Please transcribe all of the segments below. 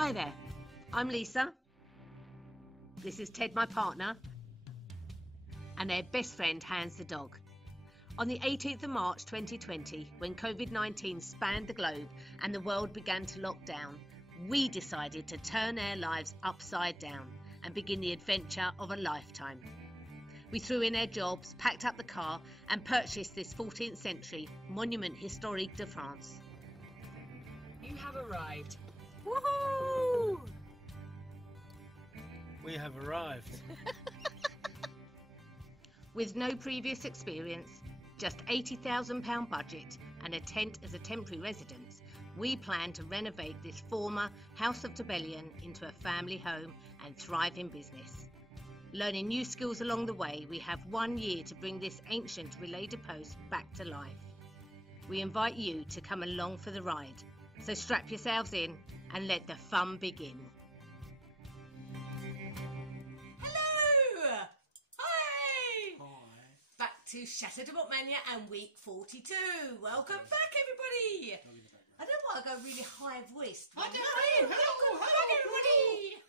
Hi there, I'm Lisa. This is Ted, my partner, and their best friend, Hans the dog. On the 18th of March 2020, when COVID-19 spanned the globe and the world began to lock down, we decided to turn our lives upside down and begin the adventure of a lifetime. We threw in our jobs, packed up the car and purchased this 14th century monument historique de France. You have arrived. Woohoo! We have arrived. With no previous experience, just £80,000 budget and a tent as a temporary residence, we plan to renovate this former House of Rebellion into a family home and thriving business. Learning new skills along the way, we have 1 year to bring this ancient relay post back to life. We invite you to come along for the ride, so strap yourselves in and let the fun begin. Hello! Hi! Back to Chateau de Montmagner and week 42. Welcome back, everybody! I don't want to go really high voiced. I don't know. Welcome back, everybody!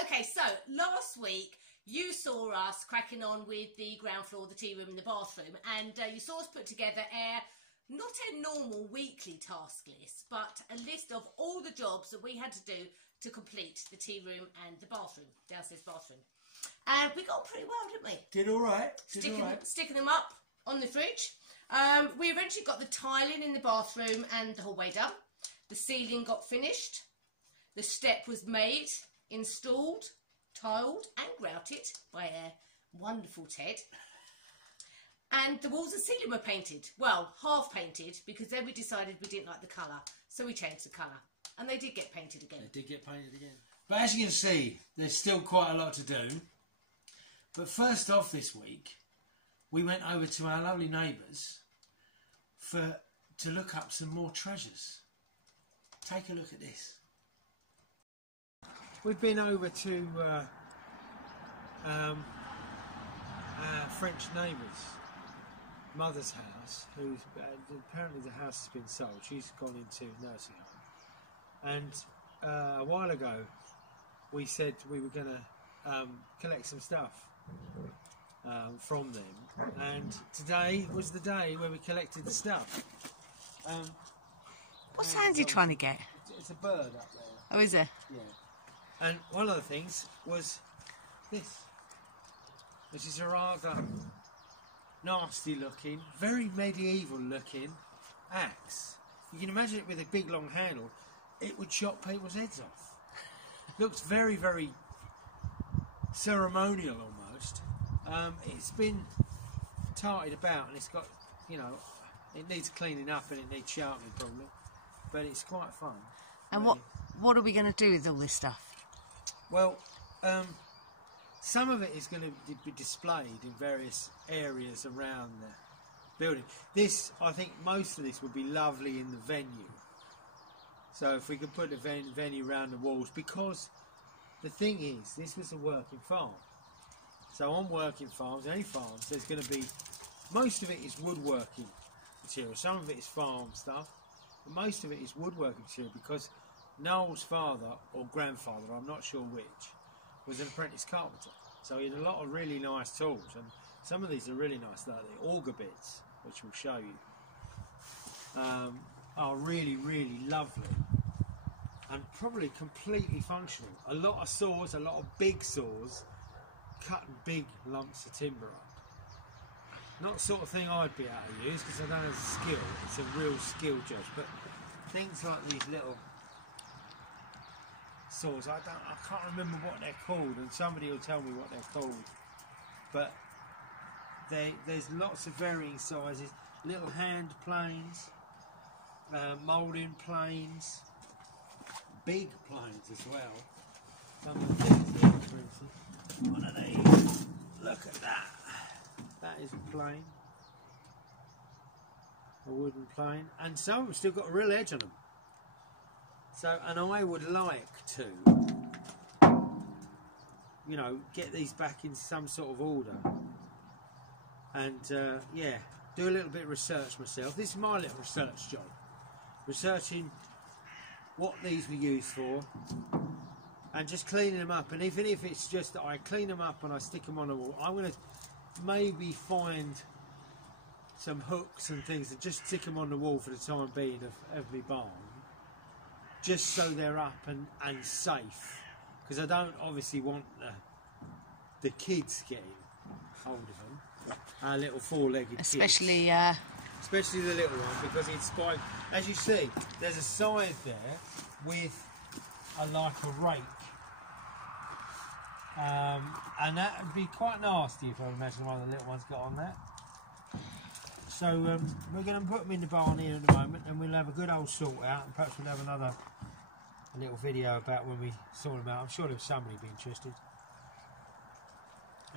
Okay, so last week you saw us cracking on with the ground floor, the tea room and the bathroom, and you saw us put together not a normal weekly task list, but a list of all the jobs that we had to do to complete the tea room and the bathroom, downstairs bathroom. And we got pretty well, didn't we? Did all right. Sticking them up on the fridge. We eventually got the tiling in the bathroom and the hallway done. The ceiling got finished. The step was made, installed, tiled and grouted by a wonderful Ted. And the walls and ceiling were painted. Well, half painted, because then we decided we didn't like the colour. So we changed the colour. And they did get painted again. They did get painted again. But as you can see, there's still quite a lot to do. But first off this week, we went over to our lovely neighbours to look up some more treasures. Take a look at this. We've been over to our French neighbours' mother's house, who's apparently the house has been sold. She's gone into nursing home, and a while ago we said we were going to collect some stuff from them, and today was the day where we collected the stuff. What sounds are you trying to get? It's a bird up there. Oh, is it? Yeah. And one of the things was this, which is a rather nasty looking, very medieval looking axe. You can imagine it with a big long handle. It would chop people's heads off. Looks very, very ceremonial almost. It's been tarted about and it's got, you know, it needs cleaning up and it needs sharpening probably, but it's quite fun. And really. what are we going to do with all this stuff? Well, some of it is going to be displayed in various areas around the building. This, I think most of this would be lovely in the venue. So if we could put a venue around the walls, because the thing is, this was a working farm. So on working farms, any farms, there's going to be, most of it is woodworking material. Some of it is farm stuff, but most of it is woodworking material because Noel's father, or grandfather, I'm not sure which, was an apprentice carpenter. So he had a lot of really nice tools, and some of these are really nice, like the auger bits, which we'll show you, are really, really lovely and probably completely functional. A lot of saws, a lot of big saws, cutting big lumps of timber up. Not the sort of thing I'd be able to use because I don't have the skill. It's a real skill judge, but things like these little saws, I can't remember what they're called, and somebody will tell me what they're called. But there's lots of varying sizes, little hand planes, moulding planes, big planes as well. Some of the things here, for instance, one of these. Look at that. That is a plane, a wooden plane, and some of them still got a real edge on them. So, and I would like to, you know, get these back in some sort of order, and yeah, do a little bit of research myself. This is my little research job, researching what these were used for, and just cleaning them up. And even if it's just that I clean them up and I stick them on the wall, I'm going to maybe find some hooks and things and just stick them on the wall for the time being of my barn, just so they're up and safe, because I don't obviously want the kids getting hold of them, our little four-legged kids. Especially the little one, because it's spiked. As you see, there's a side there with like a rake, and that would be quite nasty if I imagine one of the little ones got on that. So we're going to put them in the barn here at the moment, and we'll have a good old sort out, and perhaps we'll have a little video about when we sort them out. I'm sure there's somebody be interested.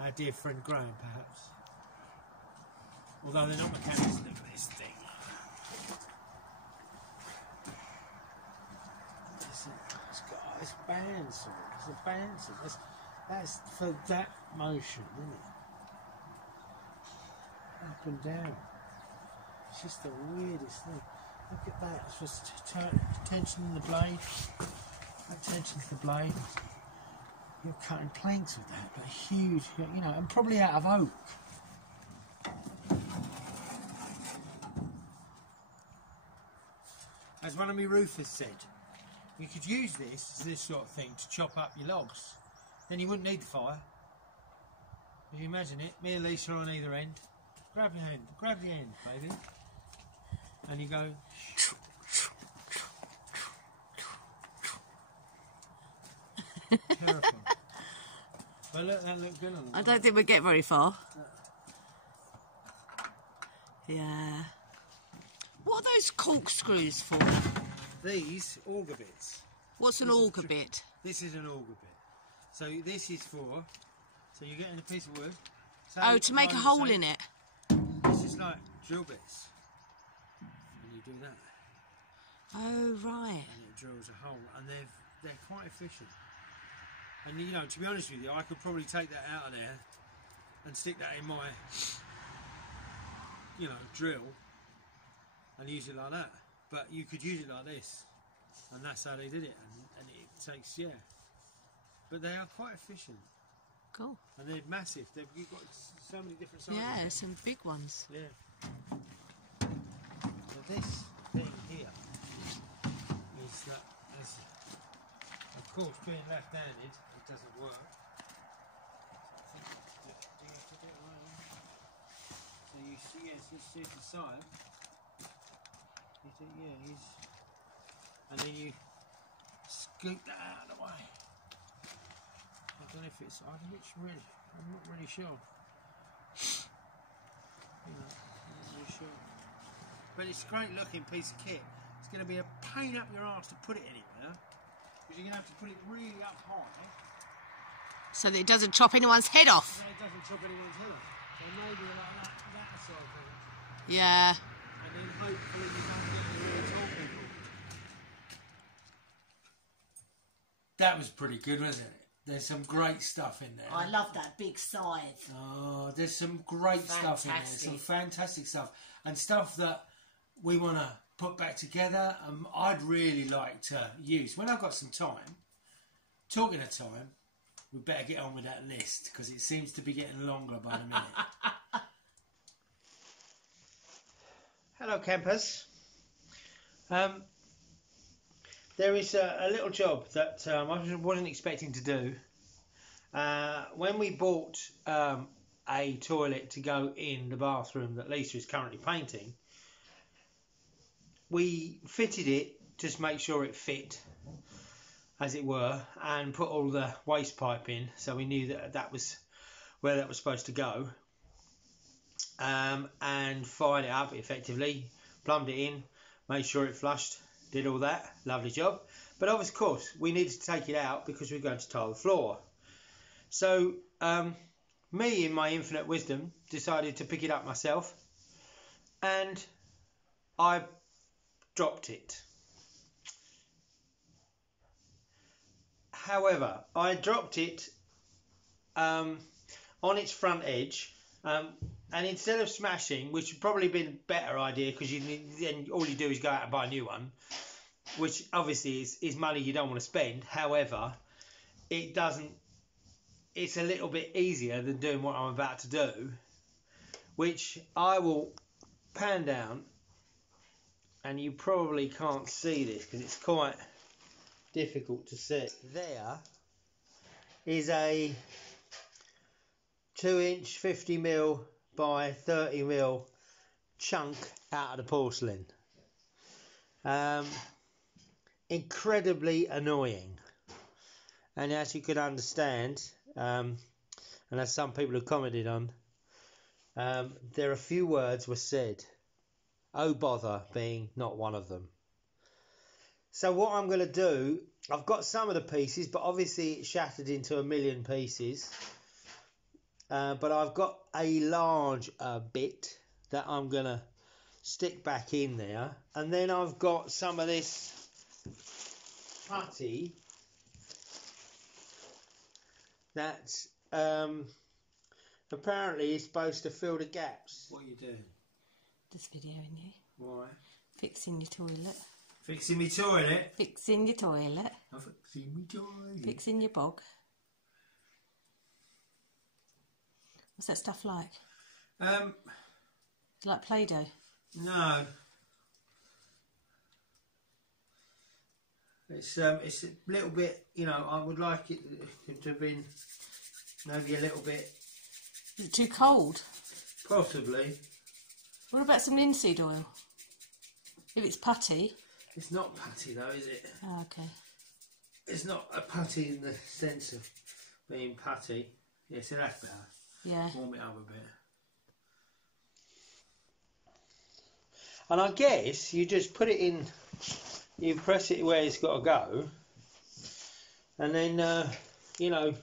Our dear friend Graham, perhaps. Although they're not mechanics. Look at this thing. It's bandsaw. It's a bandsaw. That's for that motion, isn't it? Up and down. It's just the weirdest thing. Look at that. It's just tension in the blade. That tension's the blade. You're cutting planks with that, but huge, you know, and probably out of oak. As one of my roofers said, you could use this sort of thing to chop up your logs. Then you wouldn't need the fire. If you imagine it, me and Lisa on either end. Grab your hand, grab the end, baby. And you go. Terrifying. But look, that looked good on them. I don't think we'll get very far. Yeah. What are those corkscrews for? These auger bits. What's an auger bit? This is an auger bit. So this is for. So you're getting a piece of wood. Oh, to make a hole in it. This is like drill bits. And you do that. Oh right. And it drills a hole, and they're quite efficient. And you know, to be honest with you, I could probably take that out of there and stick that in my, you know, drill and use it like that. But you could use it like this, and that's how they did it. And it takes, yeah. But they are quite efficient. Cool. And they're massive. You've got so many different sizes. Yeah, some big ones. Yeah. So this thing here is that, of course, being left-handed, it doesn't work. So I think, do you have to do it right now? So you see, yes, you see the side. You think, yeah, and then you scoop that out of the way. I don't know if it's, I'm not really sure. You know, I'm not really sure. But it's a great looking piece of kit. It's going to be a pain up your arse to put it anywhere, because you're going to have to put it really up high. So that it doesn't chop anyone's head off. So it doesn't chop anyone's head off. So maybe like that sort of thing. Yeah. And then hopefully you don't get any really tall people. That was pretty good, wasn't it? There's some great stuff in there. I love that big scythe. Oh, there's some great stuff in there. Some fantastic stuff. And stuff that we want to put back together. I'd really like to use. When I've got some time, talking of time, we better get on with that list, because it seems to be getting longer by the minute. Hello, campers. There is a little job that I wasn't expecting to do. When we bought a toilet to go in the bathroom that Lisa is currently painting, we fitted it, just make sure it fit, as it were, and put all the waste pipe in, so we knew that was where that was supposed to go, and fired it up effectively, plumbed it in, made sure it flushed, did all that, lovely job. But of course we needed to take it out because we're going to tile the floor. So me, in my infinite wisdom, decided to pick it up myself, and I dropped it. However, I dropped it on its front edge, and instead of smashing, which would probably been a better idea, because then all you do is go out and buy a new one, which obviously is money you don't want to spend. However, it doesn't. It's a little bit easier than doing what I'm about to do, which I will pan down, and you probably can't see this because it's quite difficult to see. There is a 2-inch 50mm by 30mm chunk out of the porcelain. Incredibly annoying, and as you could understand, and as some people have commented on, there are a few words were said, oh bother being not one of them. So what I'm going to do, I've got some of the pieces, but obviously it shattered into a million pieces, but I've got a large bit that I'm going to stick back in there, and then I've got some of this putty that apparently is supposed to fill the gaps. What are you doing? Just videoing you. Why? Fixing your toilet. Fixing me toilet? Fixing your toilet. I'm fixing me toilet. Fixing your bog. What's that stuff like? It's like Play-Doh. No. It's a little bit, you know, I would like it to have been maybe a little bit... Is it too cold? Possibly. What about some linseed oil? If it's putty. It's not putty though, is it? Oh, okay. It's not a putty in the sense of being putty. Yeah, so that's better. Yeah. Warm it up a bit. And I guess you just put it in, you press it where it's got to go, and then, you know,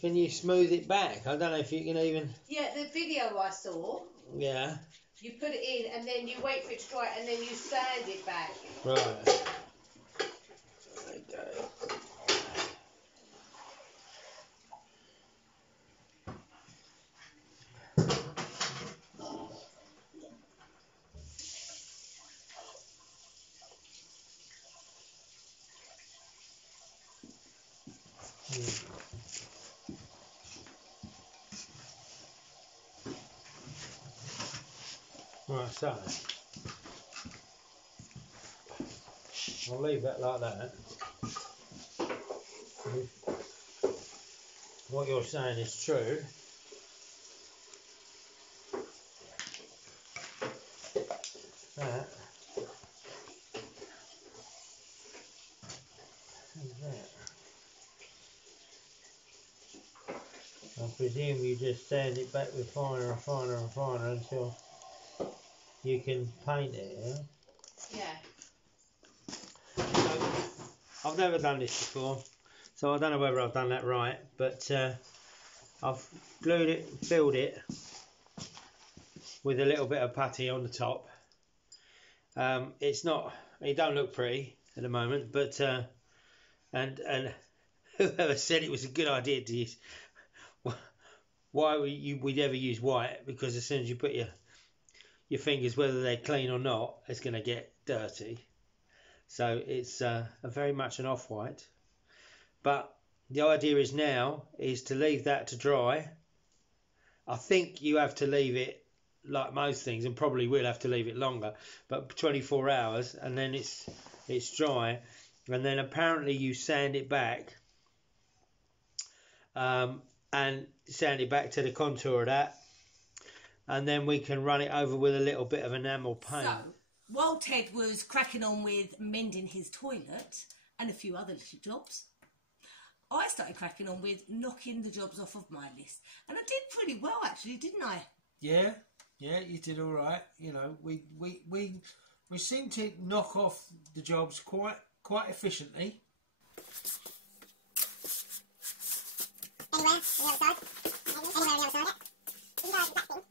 can you smooth it back? I don't know if you can even... Yeah, the video I saw, Yeah. you put it in and then you wait for it to dry and then you sand it back. Right. Okay. Right, so I'll leave that like that. What you're saying is true. That and that. I presume you just sand it back with finer and finer and finer until you can paint it, yeah? Yeah. So, I've never done this before, so I don't know whether I've done that right, but I've glued it, filled it with a little bit of putty on the top. It's not, it don't look pretty at the moment, but and whoever said it was a good idea to use, why we'd ever use white, because as soon as you put your fingers, whether they're clean or not, it's going to get dirty. So it's very much an off-white. But the idea is now is to leave that to dry. I think you have to leave it, like most things, and probably will have to leave it longer, but 24 hours, and then it's dry, and then apparently you sand it back, and sand it back to the contour of that, and then we can run it over with a little bit of enamel paint. So, while Ted was cracking on with mending his toilet and a few other little jobs, I started cracking on with knocking the jobs off of my list. And I did pretty well, actually, didn't I? Yeah, you did all right. You know, we seem to knock off the jobs quite efficiently. Anywhere on the other side. Anywhere on the other side. You can go over the back thing.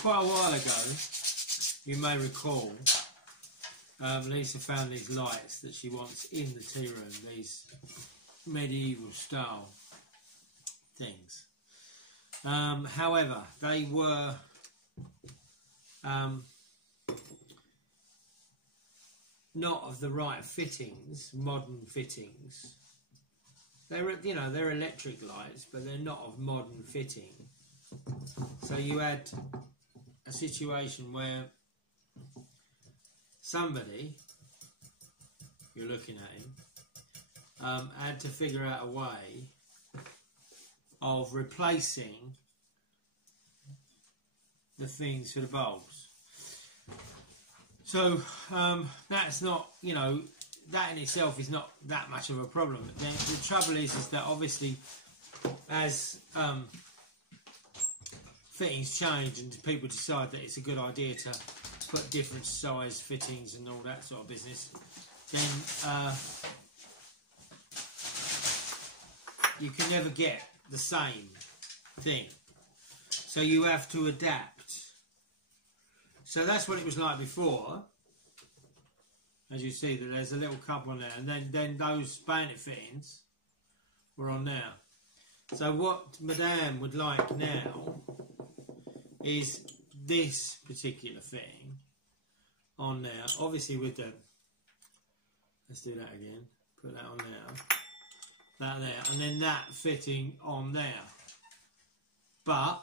quite a while ago, you may recall, Lisa found these lights that she wants in the tea room, these medieval style things. However, they were not of the right fittings, modern fittings. They're, you know, they're electric lights, but they're not of modern fitting. So you had a situation where somebody, you're looking at him, had to figure out a way of replacing the things for the bulbs. So that's not, you know, that in itself is not that much of a problem. But then the trouble is that obviously as fittings change and people decide that it's a good idea to put different size fittings and all that sort of business, then you can never get the same thing. So you have to adapt. So that's what it was like before. As you see, that there's a little cup on there, and then those bayonet fittings were on there. So what Madame would like now is this particular fitting on there, obviously with the, let's do that again, put that on there, that there, and then that fitting on there. But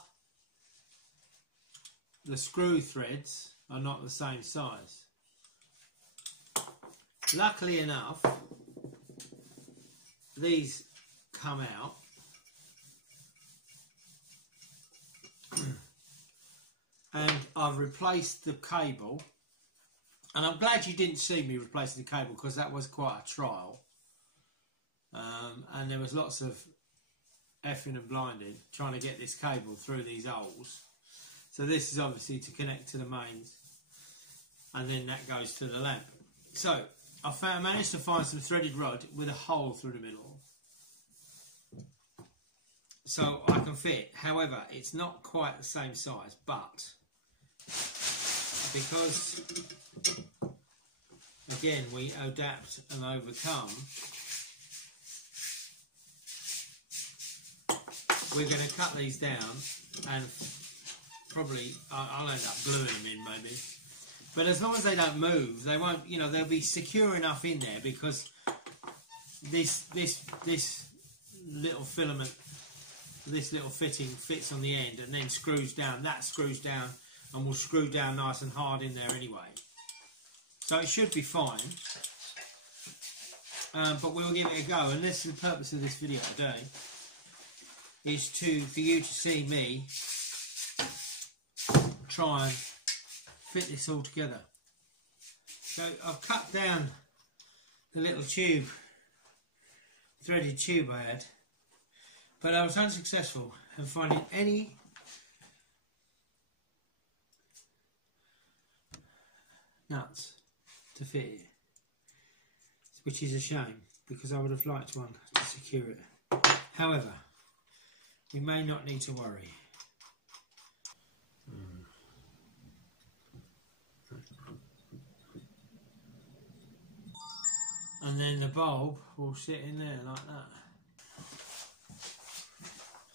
the screw threads are not the same size. Luckily enough, these come out and I've replaced the cable, and I'm glad you didn't see me replacing the cable because that was quite a trial, and there was lots of effing and blinding trying to get this cable through these holes. So this is obviously to connect to the mains, and then that goes to the lamp. So I managed to find some threaded rod with a hole through the middle, so I can fit. However, it's not quite the same size, but because again we adapt and overcome, we're going to cut these down, and probably I'll end up gluing them in maybe. But as long as they don't move, they won't, you know, they'll be secure enough in there, because this little filament, this little fitting fits on the end and then screws down. That screws down and will screw down nice and hard in there anyway. So it should be fine. But we'll give it a go. And this is the purpose of this video today, is for you to see me try and fit this all together. So I've cut down the little tube, threaded tube I had, but I was unsuccessful in finding any nuts to fit it, which is a shame because I would have liked one to secure it. However, we may not need to worry. And then the bulb will sit in there like that.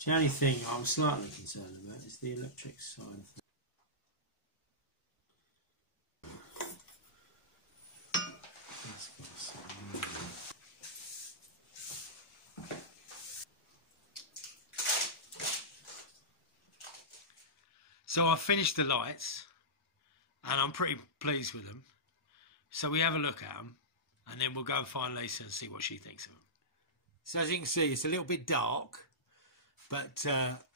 The only thing I'm slightly concerned about is the electric side of things. So I've finished the lights and I'm pretty pleased with them. So we have a look at them, and then we'll go and find Lisa and see what she thinks of them. So as you can see, it's a little bit dark, but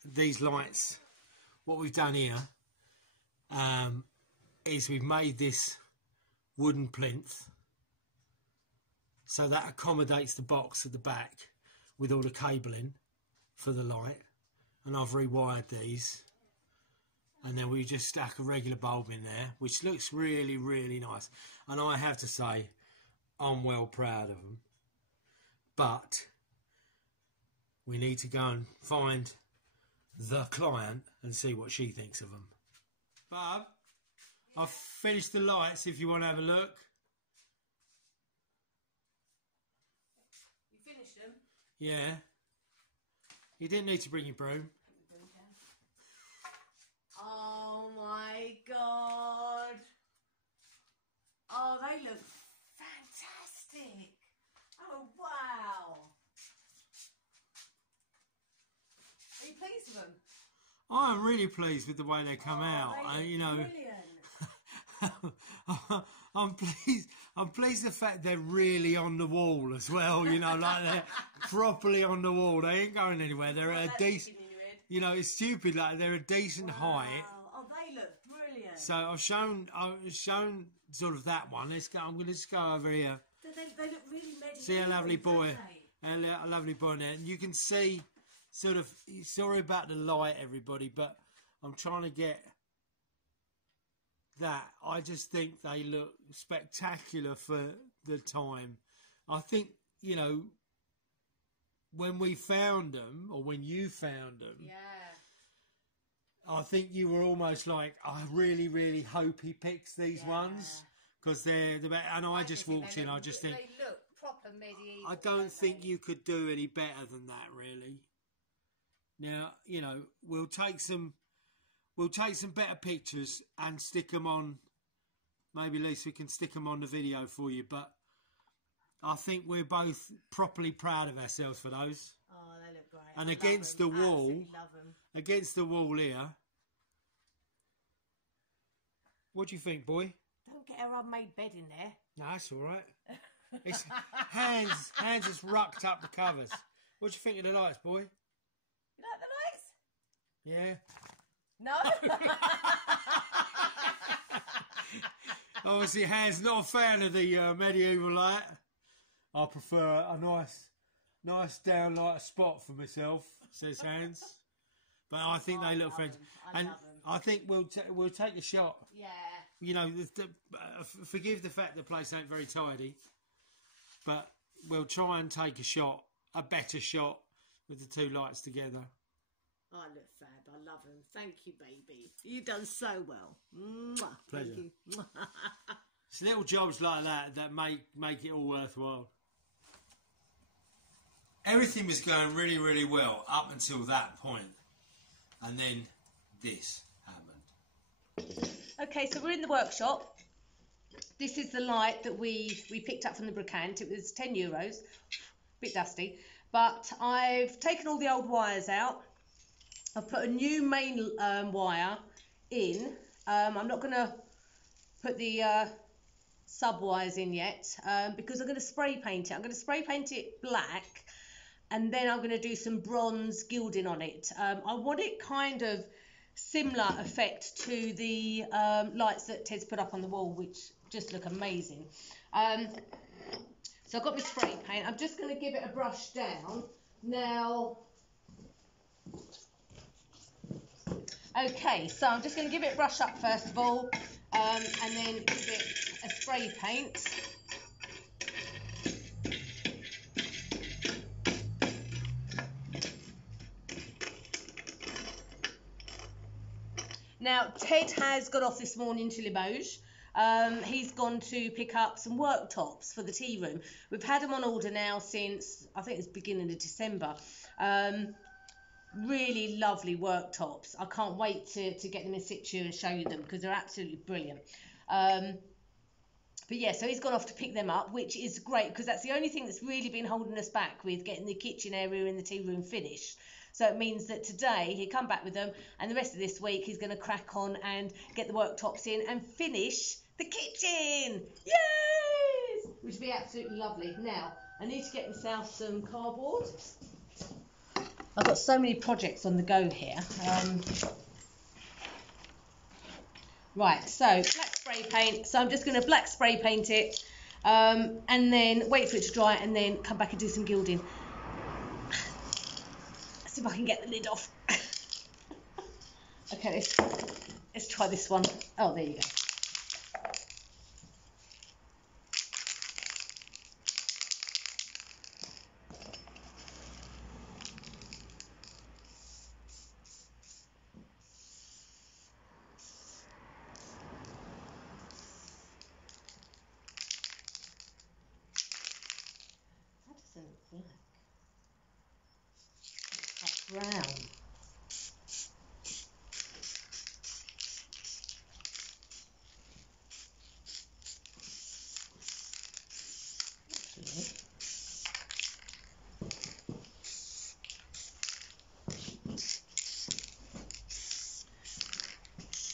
these lights, what we've done here is we've made this wooden plinth, so that accommodates the box at the back with all the cabling for the light, and I've rewired these, and then we just stuck a regular bulb in there, which looks really, really nice. And I have to say, I'm well proud of them, but we need to go and find the client and see what she thinks of them. Barb, I've finished the lights if you want to have a look. You finished them? Yeah. You didn't need to bring your broom. Oh my God. Oh, they look fantastic. Oh, wow. Are you pleased with them? I'm really pleased with the way they come out. You know, Brilliant. I'm pleased the fact they're really on the wall as well. You know, like they're properly on the wall. They ain't going anywhere. They're at a decent. You know, it's stupid. Like they're a decent height. Oh, they look brilliant. So I've shown sort of that one. I'm going to just go over here. They look really medieval. See a lovely boy, don't they? a lovely boy there. And you can see, sort of. Sorry about the light, everybody, but I'm trying to get that. I just think they look spectacular for the time. I think, you know, when we found them, or when you found them, Yeah. I think you were almost like, I really, really hope he picks these ones, because they're the best. And I just walked in, I just think, they look proper medieval. I don't think you could do any better than that, really. Now, you know, we'll take some better pictures and stick them on. Maybe, Lisa, we can stick them on the video for you. But I think we're both properly proud of ourselves for those. Oh, they look great. And I against love the them. wall, Absolutely love them. against the wall here. What do you think, boy? Don't get a rub-made bed in there. No, that's all right. It's hands has rucked up the covers. What do you think of the lights, boy? You like the lights? Yeah. No. Obviously, Hans not a fan of the medieval light. I prefer a nice downlight spot for myself, says Hans. But I think they look fantastic, and I think we'll take a shot. Yeah. You know, forgive the fact the place ain't very tidy, but we'll try and take a better shot with the two lights together. Oh, I look fab. I love them. Thank you, baby. You've done so well. Mwah. Pleasure. Thank you. It's little jobs like that make it all worthwhile. Everything was going really, really well up until that point, and then this happened. Okay, so we're in the workshop. This is the light that we picked up from the brocante. It was €10, bit dusty, but I've taken all the old wires out. I've put a new main wire in. I'm not going to put the sub wires in yet because I'm going to spray paint it. I'm going to spray paint it black, and then I'm going to do some bronze gilding on it. I want it kind of similar effect to the lights that Ted's put up on the wall, which just look amazing. So I've got my spray paint. I'm just going to give it a brush down. Now, okay, so I'm just going to give it a brush up first of all, and then give it a spray paint. Now, Ted has got off this morning to Limoges. He's gone to pick up some worktops for the tea room. We've had them on order now since, I think it's beginning of December. Really lovely worktops. I can't wait to get them in situ and show you them because they're absolutely brilliant. But yeah, so he's gone off to pick them up, which is great because that's the only thing that's really been holding us back with getting the kitchen area in the tea room finished. So it means that today he'll come back with them, and the rest of this week he's going to crack on and get the worktops in and finish the kitchen. Yes! Which would be absolutely lovely. Now, I need to get myself some cardboard. I've got so many projects on the go here. Right, so black spray paint. So I'm just going to black spray paint it and then wait for it to dry and then come back and do some gilding. See if I can get the lid off. Okay, let's try this one. Oh, there you go. brown.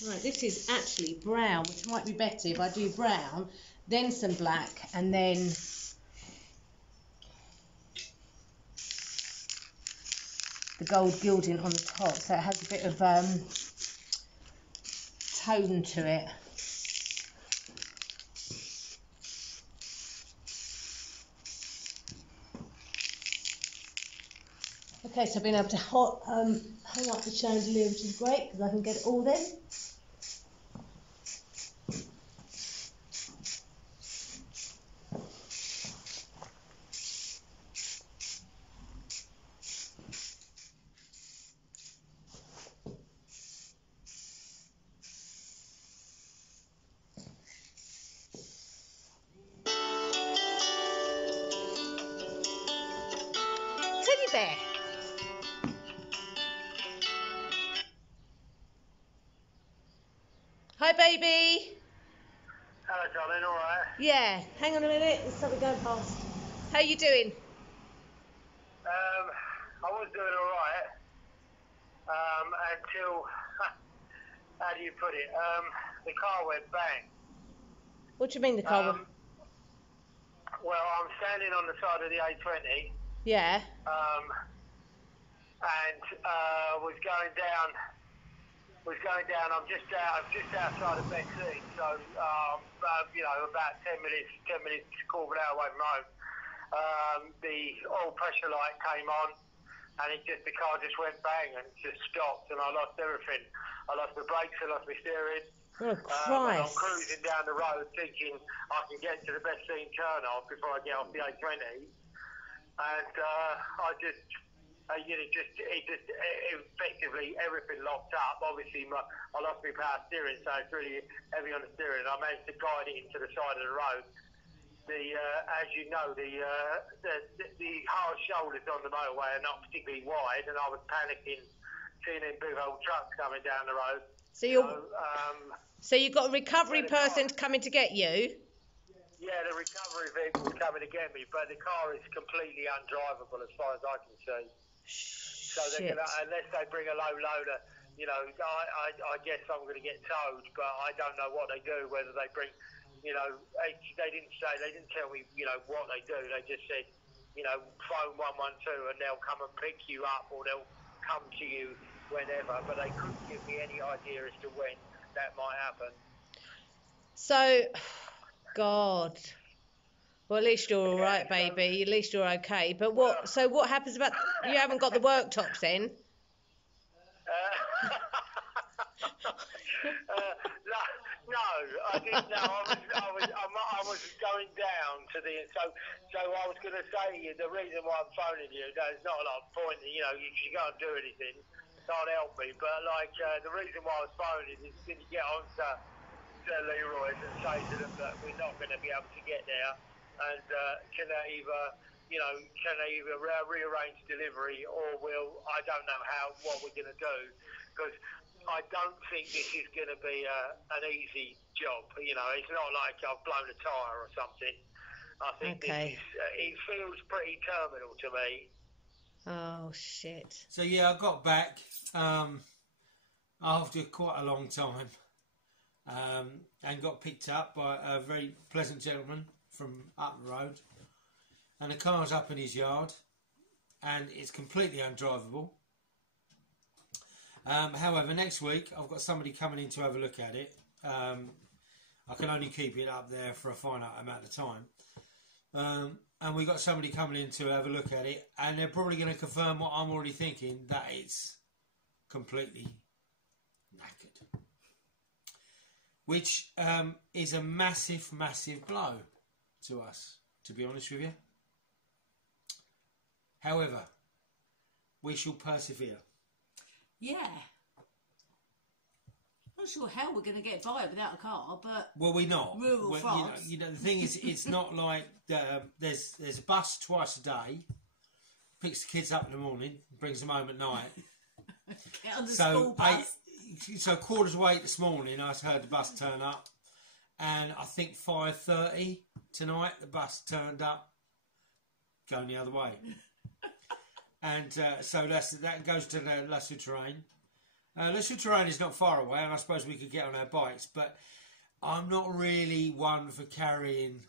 Right, this is actually brown, which might be better if I do brown, then some black, and then the gold gilding on the top, so it has a bit of tone to it. Okay, so I've been able to hang up the chandelier, which is great because I can get it all then. Teddy bear. Hi, baby. Hello, darling, alright? Yeah, hang on a minute. There's something going past. How you doing? I was doing alright until, how do you put it, the car went bang. What do you mean the car? Well, I'm standing on the side of the A20 Yeah. and was going down. I'm just outside of Bexley, so about 10 minutes, quarter of an hour away from home. The oil pressure light came on, and the car just went bang and just stopped, and I lost everything. I lost the brakes, I lost my steering. Oh, And Christ. I'm cruising down the road thinking I can get to the best seen turn off before I get off the A20, and effectively everything locked up. Obviously, I lost my power steering, so it's really heavy on the steering. I managed to guide it into the side of the road. As you know, the hard shoulders on the motorway are not particularly wide, and I was panicking, seeing them big old trucks coming down the road. So you've got a recovery person coming to get you? Yeah, the recovery vehicle was coming to get me, but the car is completely undrivable as far as I can see. So unless they bring a low loader, I guess I'm going to get towed, but I don't know what they do, whether they bring, they didn't tell me, what they do. They just said, phone 112 and they'll come and pick you up, or they'll come to you whenever, but they couldn't give me any idea as to when that might happen. So, God. Well, at least you're all right, baby. At least you're okay. But what? So what happens about? You haven't got the worktops then? No, I didn't know. I was going down to the so I was going to say to you, the reason why I'm phoning you, there's not a lot of point. If you can't do anything, can't help me. But the reason why I was phoning is, can you get on to Leroy's and say to them that we're not going to be able to get there, and can they either rearrange delivery, or I don't know what we're going to do, because I don't think this is going to be an easy job. It's not like I've blown a tyre or something. I think it feels pretty terminal to me. Oh, shit. So, yeah, I got back after quite a long time and got picked up by a very pleasant gentleman from up the road. And the car's up in his yard, and it's completely undrivable. However, next week I've got somebody coming in to have a look at it. I can only keep it up there for a finite amount of time. And we've got somebody coming in to have a look at it, and they're probably going to confirm what I'm already thinking, that it's completely knackered. Which is a massive, massive blow to us, to be honest with you. However, we shall persevere. Yeah. Not sure how we're going to get by without a car, but... Well, we're not. Rural France. The thing is, it's not like there's a bus twice a day, picks the kids up in the morning, brings them home at night. Get on the school bus. So 8:15 this morning, I heard the bus turn up, and I think 5:30 tonight the bus turned up, going the other way. And so that goes to the La Souterraine. La Souterraine is not far away, and I suppose we could get on our bikes, but I'm not really one for carrying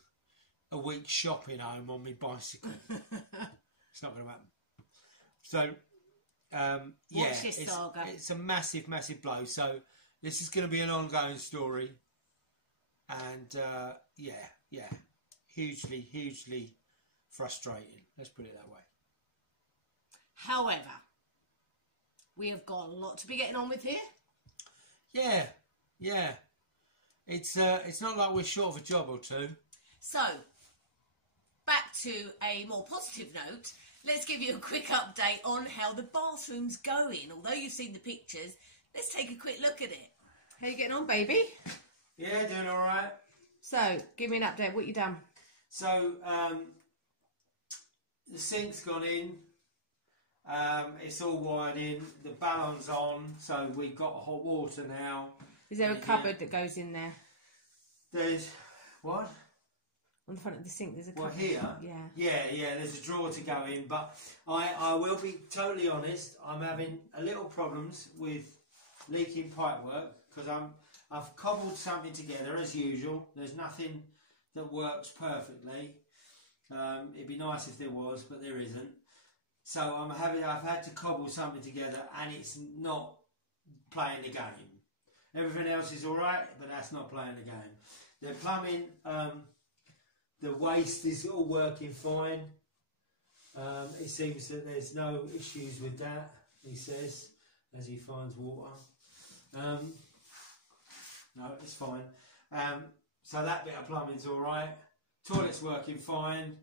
a week's shopping home on my bicycle. It's not going to happen. So, Watch this saga. It's a massive, massive blow. So this is going to be an ongoing story, and hugely, hugely frustrating. Let's put it that way. However, we have got a lot to be getting on with here. Yeah. It's not like we're short of a job or two. So, back to a more positive note. Let's give you a quick update on how the bathroom's going. Although you've seen the pictures, let's take a quick look at it. How you getting on, baby? Yeah, doing all right. So, give me an update. What you done? So, the sink's gone in. It's all wired in. The ballon's on. So we've got hot water now. Is there a cupboard that goes in there? There's what? On the front of the sink, there's a cupboard. Well, here? Yeah, there's a drawer to go in, but I will be totally honest, I'm having a little problems with leaking pipework, because I've cobbled something together as usual. There's nothing that works perfectly. It'd be nice if there was, but there isn't. So I've had to cobble something together, and it's not playing the game. Everything else is alright, but that's not playing the game. The plumbing, the waste is all working fine. It seems that there's no issues with that, he says, as he finds water. No, it's fine. So that bit of plumbing's alright. Toilet's working fine.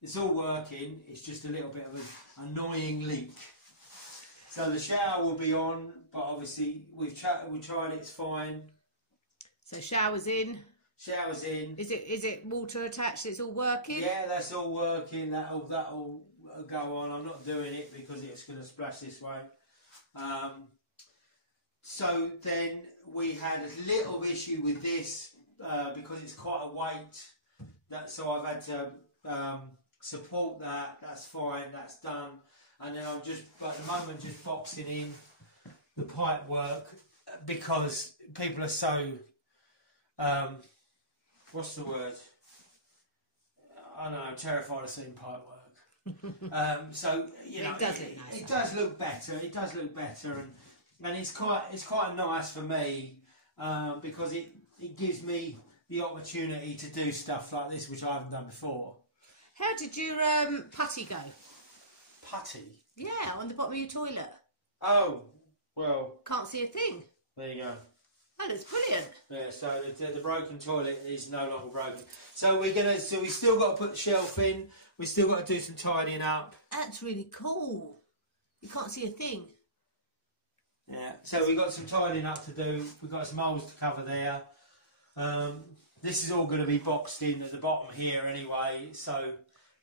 It's all working. It's just a little bit of an annoying leak. So the shower will be on, but obviously we tried it. It's fine. So shower's in. Shower's in. Is it water attached? It's all working. Yeah, that's all working. That'll go on. I'm not doing it because it's going to splash this way. So then we had a little issue with this because it's quite a weight. So I've had to support that. That's fine. That's done. And then I'm just, at the moment, just boxing in the pipe work because people are so, what's the word? I don't know, I'm terrified of seeing pipe work. So, you know, it does look better. It does look better. And it's quite nice for me because it gives me the opportunity to do stuff like this, which I haven't done before. How did your putty go? Putty? Yeah, on the bottom of your toilet. Oh, well. Can't see a thing. There you go. That looks brilliant. Yeah, so the broken toilet is no longer broken. So we still got to put the shelf in. We still got to do some tidying up. That's really cool. You can't see a thing. Yeah. So we got some tidying up to do. We've got some holes to cover there. This is all going to be boxed in at the bottom here anyway. So,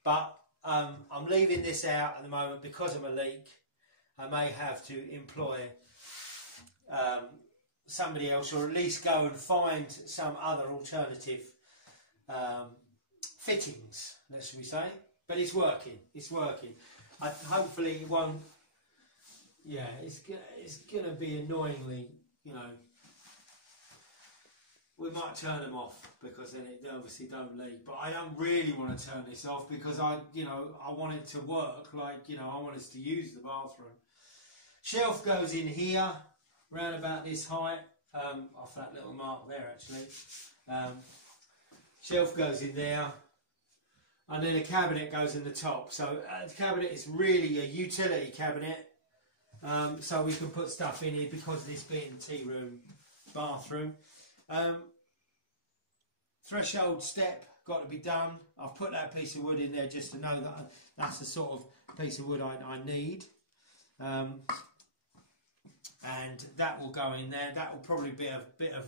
but I'm leaving this out at the moment because of a leak. I may have to employ somebody else, or at least go and find some other alternative fittings, let's we say. But it's working. It's working. Hopefully it won't. Yeah, it's going to be annoyingly, you know. We might turn them off because then it obviously don't leak. But I don't really want to turn this off because I want it to work. Like, you know, I want us to use the bathroom. Shelf goes in here, round about this height, off that little mark there actually. Shelf goes in there, and then a cabinet goes in the top. So the cabinet is really a utility cabinet. So we can put stuff in here because of this being tea room, bathroom. Threshold step got to be done. I've put that piece of wood in there just to know that that's the sort of piece of wood I need. And that will go in there. That will probably be a bit of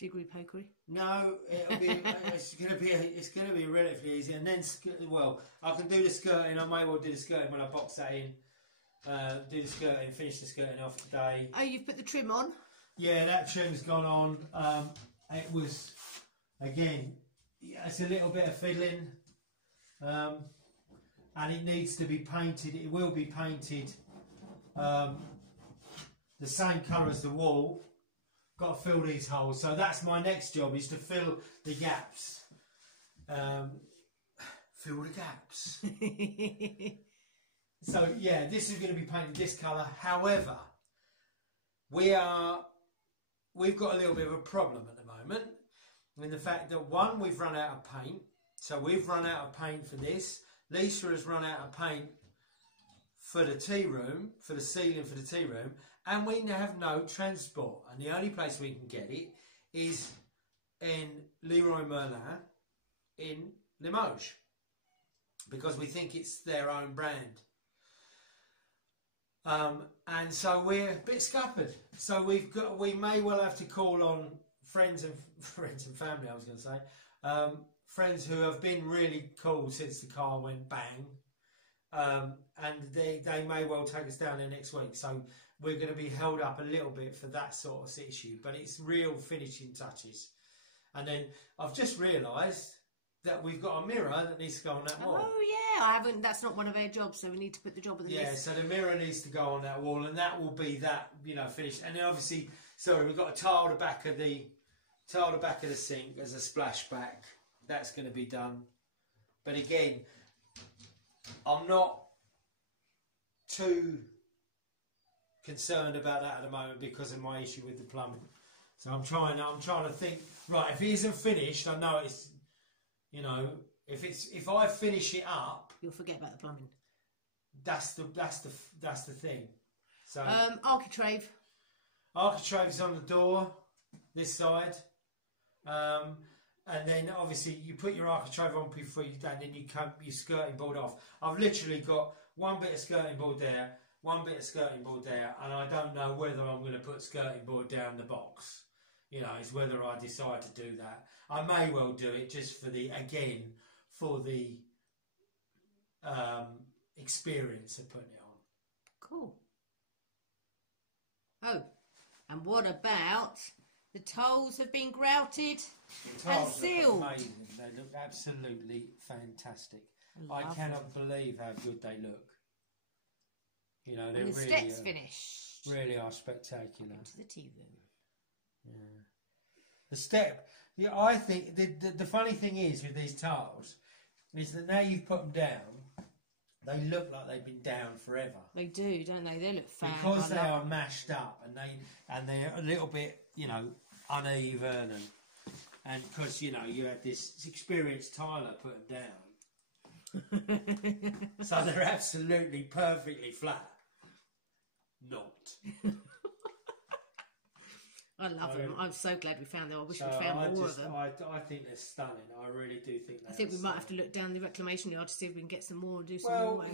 Jiggery pokery. No, it'll be. It's going to be relatively easy. And then, well, I can do the skirting. I may well do the skirting when I box that in. Do the skirting, finish the skirting off today. Oh, you've put the trim on? Yeah, that trim's gone on. It was, again, it's a little bit of fiddling. And it needs to be painted. It will be painted the same colour as the wall. Got to fill these holes. So that's my next job, is to fill the gaps. Fill the gaps. So yeah, this is going to be painted this colour. However, we've got a little bit of a problem at the moment, in the fact that one, we've run out of paint. So we've run out of paint for this. Lisa has run out of paint for the tea room, for the ceiling for the tea room, and we have no transport. And the only place we can get it is in Leroy Merlin in Limoges, because we think it's their own brand. And so we're a bit scuppered. So we may well have to call on friends and family, I was going to say. Friends who have been really cool since the car went bang, and they may well take us down there next week. So we're going to be held up a little bit for that sort of issue, but it's real finishing touches. And then I've just realised that we've got a mirror that needs to go on that wall. Oh yeah, I haven't. That's not one of our jobs, so we need to put the job on the list. Yeah, so the mirror needs to go on that wall, and that will be that, finished. And then obviously, sorry, we've got to tile the back of the sink as a splashback. That's going to be done. But again, I'm not too concerned about that at the moment because of my issue with the plumbing. So I'm trying to think, right, if it isn't finished, I know it's, if I finish it up, you'll forget about the plumbing. That's the thing. So architrave. Architrave's on the door, this side. And then obviously you put your architrave on before you and then you cut your skirting board off. I've literally got one bit of skirting board there, one bit of skirting board there, and I don't know whether I'm going to put skirting board down the box. It's whether I decide to do that. I may well do it just for the experience of putting it on. Cool. Oh, and what about the tiles have been grouted and sealed? Look amazing. They look absolutely fantastic. I cannot believe how good they look. They're and the really steps finished. Really are spectacular. Into the tea room. Yeah. The step. Yeah, I think the funny thing is with these tiles is that now you've put them down, they look like they've been down forever. They do, don't they? They look fab. Because they are mashed up and they're a little bit, uneven and because you had this experienced tiler put them down. So they're absolutely perfectly flat. Not. I love them. I'm so glad we found them. I wish we found more of them. I think they're stunning. I really do think they're I think we stunning. might have to look down the reclamation yard to see if we can get some more and do some well, more.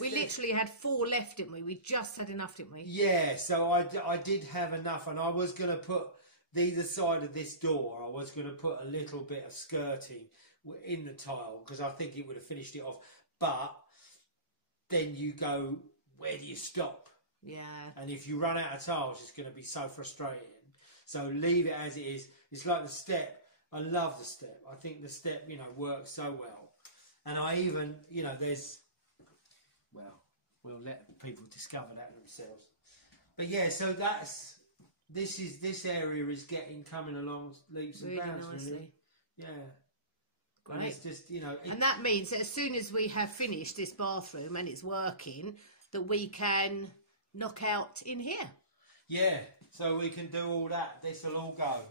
We literally had 4 left, didn't we? We just had enough, didn't we? Yeah, so I did have enough, and I was going to put either side of this door, I was going to put a little bit of skirting in the tile because I think it would have finished it off. But then you go, where do you stop? Yeah. And if you run out of tiles, it's going to be so frustrating. So leave it as it is. It's like the step. I love the step. I think the step, works so well. And I even, there's, well, we'll let people discover that themselves. But yeah, so this area is coming along leaps and bounds. Nicely. Really. Yeah. Great. And it's just, and that means that as soon as we have finished this bathroom and it's working, that we can knock out in here. Yeah, so we can do all that. This will all go.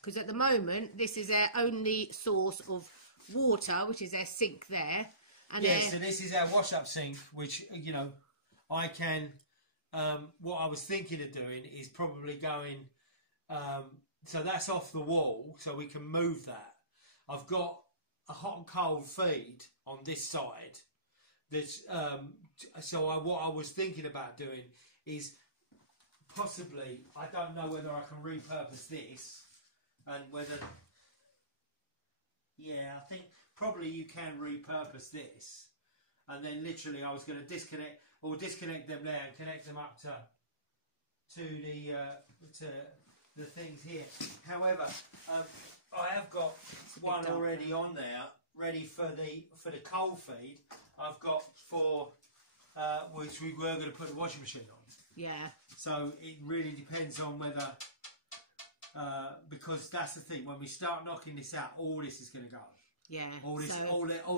Because at the moment, this is our only source of water, which is our sink there. And so this is our wash-up sink, which, I can... what I was thinking of doing is probably going... so that's off the wall, so we can move that. I've got a hot and cold feed on this side. What I was thinking about doing is... possibly, I don't know whether I can repurpose this and whether. Yeah, I think probably you can repurpose this, and then literally I was going to disconnect them there and connect them up to the things here. However, I have got one already on there, ready for the coal feed. I've got for which we were going to put the washing machine on. Yeah. So it really depends on whether. Because that's the thing, when we start knocking this out, all this is going to go. Yeah. All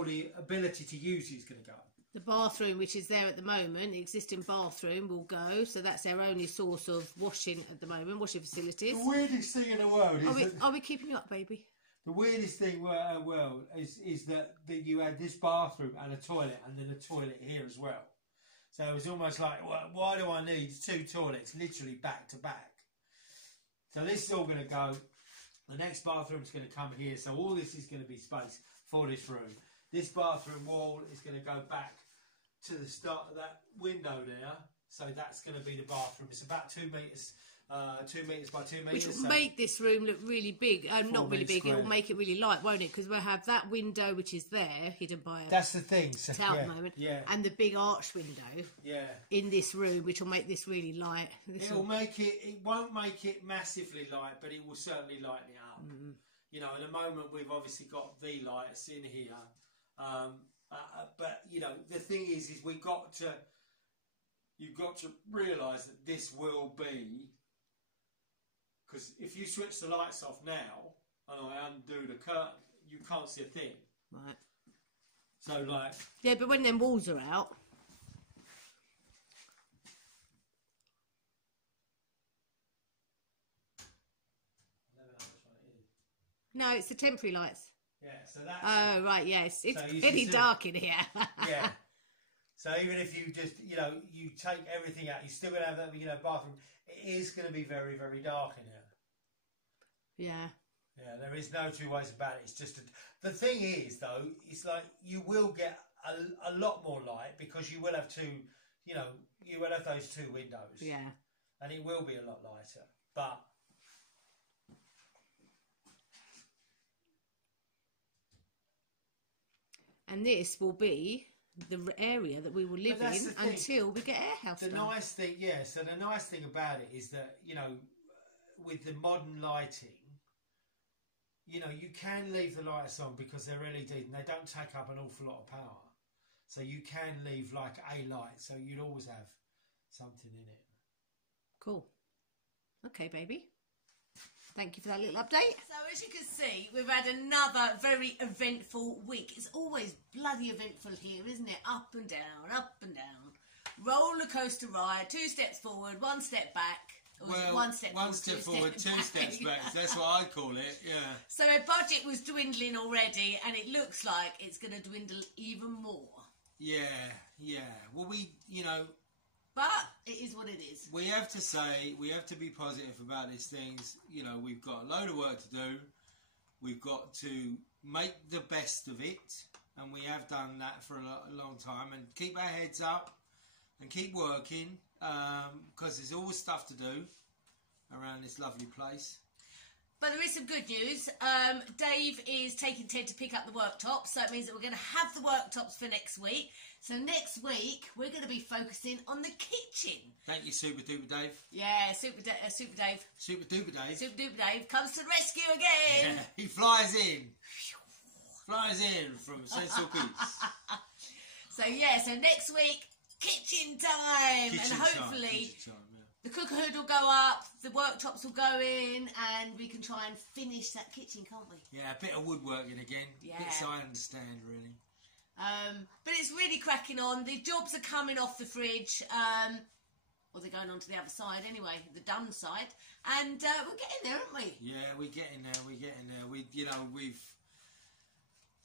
the ability to use it is going to go. The bathroom, which is there at the moment, the existing bathroom, will go. So that's our only source of washing at the moment, washing facilities. The weirdest thing in the world is Are we keeping you up, baby? the weirdest thing in the world is that you had this bathroom and a toilet, and then a toilet here as well. So it was almost like, well, why do I need 2 toilets literally back to back? So this is all going to go. The next bathroom is going to come here. So all this is going to be space for this room. This bathroom wall is going to go back to the start of that window there. So that's going to be the bathroom. It's about 2 metres, 2 metres by 2 metres. Which will make this room look really big. Not really big. It will square. make it really light, won't it? Because we'll have that window, which is there, hidden by a That's the thing. So, towel yeah, at the moment. yeah, And the big arch window yeah. in this room, which will make this really light. It won't make it massively light, but it will certainly lighten it up. Mm-hmm. You know, in the moment we've obviously got V-lights in here. But, you know, the thing is you've got to realise that this will be, because if you switch the lights off now and I undo the curtain, you can't see a thing. Right. So, like... Yeah, but when them walls are out... No, it's the temporary lights. Yeah, so that's... Oh, right, yes. It's So you pretty see- dark in here. Yeah. So even if you just, you know, you take everything out, you're still going to have that, you know, bathroom. It is going to be very, very dark in here. Yeah. Yeah, there is no 2 ways about it. It's just the thing is, though, it's like you will get a lot more light because you will have you will have those 2 windows. Yeah. And it will be a lot lighter. But And this will be the area that we will live that's in the thing. until we get our house the done. nice thing, yeah, so the nice thing about it is that, you know, with the modern lighting, you know, you can leave the lights on because they're LED and they don't take up an awful lot of power. So you can leave like a light, so you'd always have something in it. Cool. Okay, baby. Thank you for that little update. So as you can see, we've had another very eventful week. It's always bloody eventful here, isn't it? Up and down, up and down. Roller coaster ride, 2 steps forward, 1 step back. Or Well, 1 step one forward, step 2 forward, 2 steps back. That's what I call it, yeah. So our budget was dwindling already, and it looks like it's going to dwindle even more. Yeah, yeah. Well, you know, But it is what it is. we have to say, we have to be positive about these things. You know, we've got a load of work to do. We've got to make the best of it, and we have done that for a long time. And keep our heads up and keep working, because there's always stuff to do around this lovely place. But there is some good news. Dave is taking Ted to pick up the worktops, so it means that we're going to have the worktops for next week. So next week, we're going to be focusing on the kitchen. Thank you, Super Duper Dave. Yeah, Super Dave. Super Duper Dave. Super Duper Dave comes to the rescue again. Yeah, he flies in. Flies in from Sensible Peace. So yeah, so next week, kitchen time. Kitchen and time, hopefully kitchen time, yeah. the cooker hood will go up, the worktops will go in, and we can try and finish that kitchen, can't we? Yeah, a bit of woodworking again. Yeah. Bits I understand, really. But it's really cracking on. The jobs are coming off the fridge. Well, they're going on to the other side anyway, the done side. And we're getting there, aren't we? Yeah, we're getting there. We're getting there.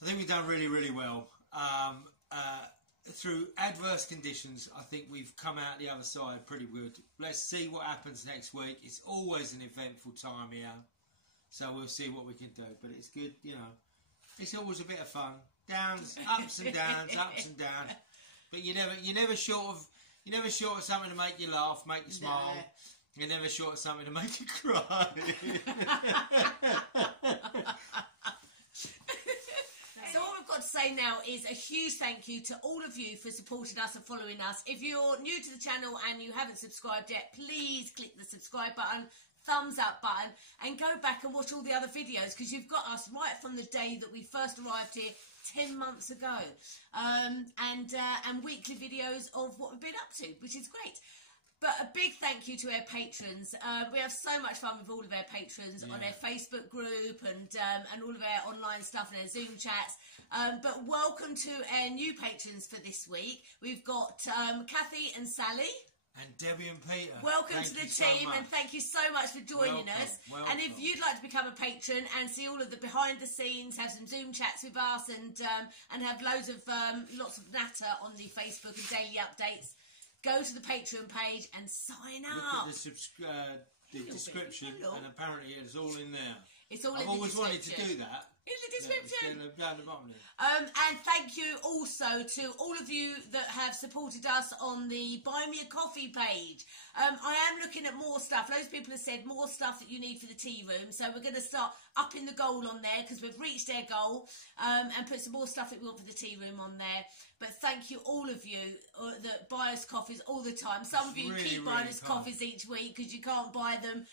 I think we've done really, really well. Through adverse conditions, I think we've come out the other side pretty good. Let's see what happens next week. It's always an eventful time here, so we'll see what we can do. But it's good, you know. It's always a bit of fun. Downs, ups and downs, ups and downs. But you're never short of something to make you laugh, make you smile. You're never short of something to make you cry. So all we've got to say now is a huge thank you to all of you for supporting us and following us. If you're new to the channel and you haven't subscribed yet, please click the subscribe button, thumbs up button, and go back and watch all the other videos, because you've got us right from the day that we first arrived here 10 months ago, and weekly videos of what we've been up to, which is great. But a big thank you to our patrons. We have so much fun with all of our patrons on our Facebook group and all of our online stuff and our Zoom chats. But welcome to our new patrons for this week. We've got Kathy and Sally. And Debbie and Peter. Welcome to the team, and thank you so much for joining us. Welcome. And if you'd like to become a patron and see all of the behind the scenes, have some Zoom chats with us, and have loads of lots of natter on the Facebook and daily updates, go to the Patreon page and sign up. Look at the description, and apparently it's all in there. It's all I've in the always wanted description. to do that. In the description. Yeah, down the bottom there. And thank you also to all of you that have supported us on the Buy Me a Coffee page. I am looking at more stuff. Loads of people have said more stuff that you need for the tea room. So we're going to start upping the goal on there, because we've reached our goal, and put some more stuff that we want for the tea room on there. But thank you, all of you that buy us coffees all the time. Some of you really, keep buying us coffees each week because you can't buy them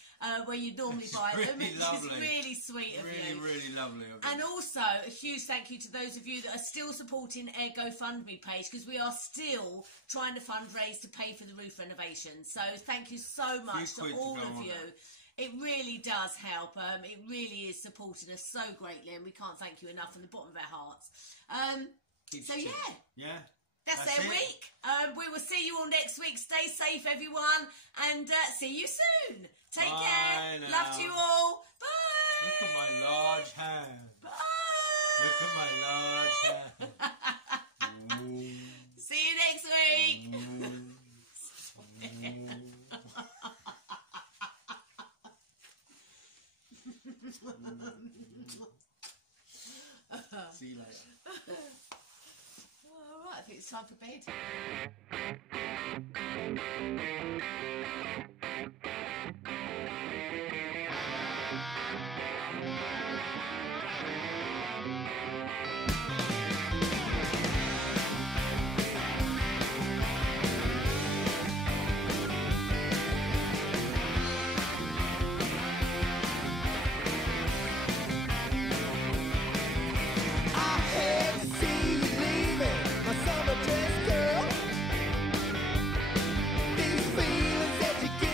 where you normally buy them. Really lovely. It's really sweet of you. Really lovely of you. And also, a huge thank you to those of you that are still supporting our GoFundMe page, because we are still trying to fundraise to pay for the roof renovation. So thank you so much to all of you. It really does help. It really is supporting us so greatly, and we can't thank you enough from the bottom of our hearts. So yeah. That's our week. We will see you all next week. Stay safe, everyone, and see you soon. Take care. Now. Love to you all. Bye. Look at my large hand. Bye. Look at my large hand. See you next week. See you later. All right, I think it's time for bed. These feelings that you get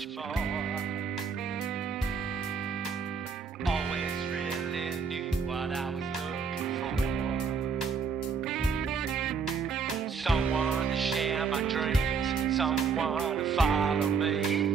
much more. Always really knew what I was looking for. Someone to share my dreams, someone to follow me.